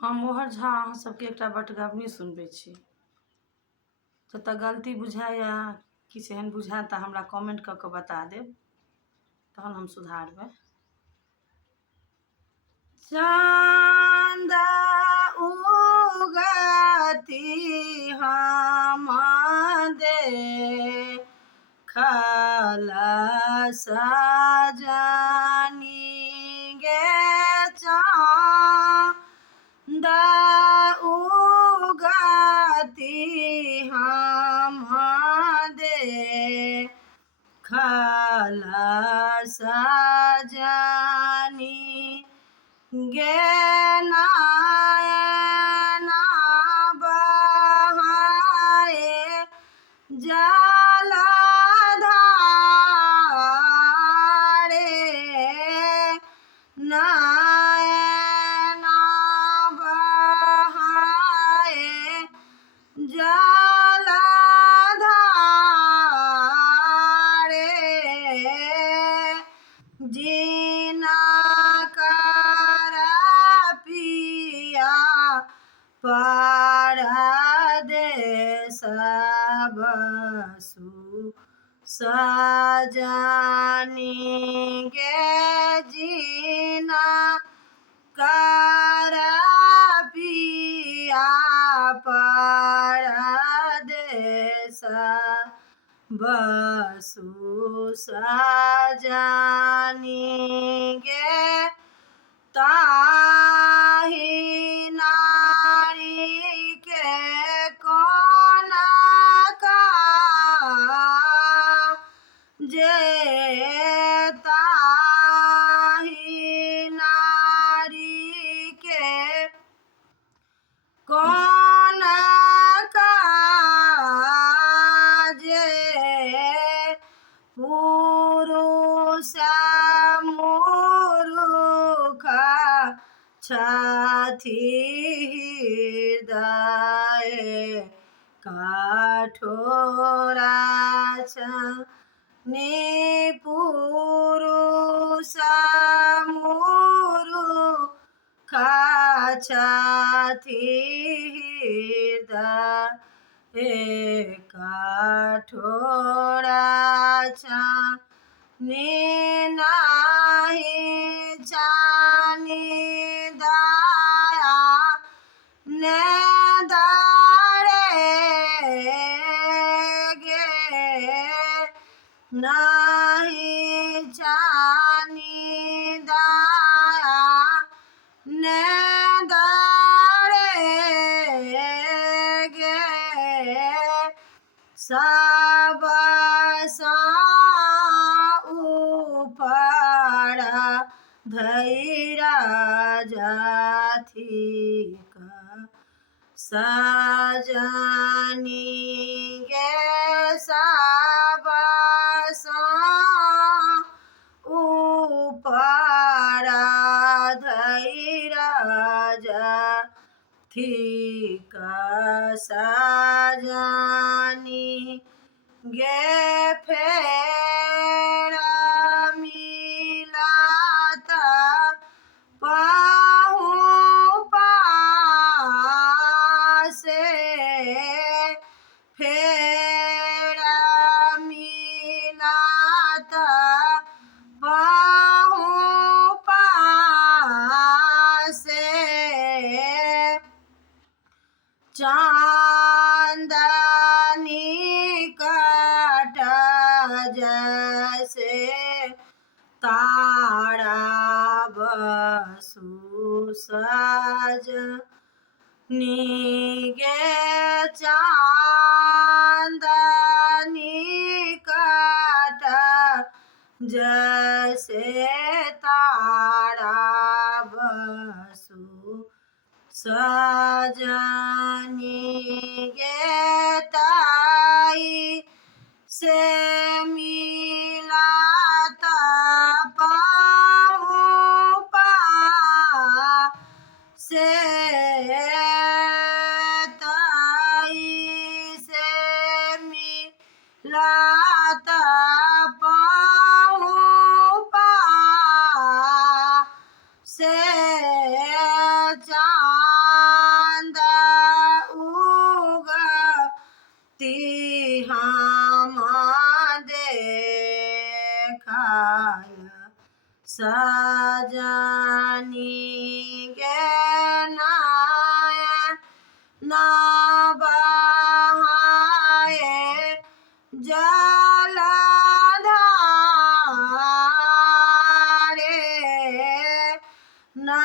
हम मोहर झा अहाँ सबके एकटा बटगबनी सुनबै छी। जतऽ गलती बुझाइया किछु एहन बुझाय तऽ हमरा कमेंट कऽ के बता देब, तहन हम सुधारबै। चाँद उगती हम देखल सजनी गे चाँद उगती हम देखल सजनी गे नयना बहाए जलधारे नयना बहाए जलधारे जीना कर पिया परदेस बसु सजनी गे जीना कर पिया परदेस बसु सजनी गे ताहि नारी के कोन जे ताहि नारी के कोन जे पुरुष मूर्ख छथि हृदय कठोरा पुरुष मूर्ख छथि हृदय कठोरा नाही जानी दया ने दारे गे नहीं जानी दया ने दारे गे सब ऊपर धैर्य जाथिक सजनी गे सब ऊपर धैर्य जाथिक सजनी गे फेर मिलत पाहु पासे फेर मिलत पाहु पासे चांदनी कट जैसे तारा बसु सजनी गे चांदनी कट जैसे तारा बसु सजनी गे ताई से मिलत पाहु पासे ताई से मिलत पाहु पासे खाया सजनी गे नाय ना बहाए जलधारे ना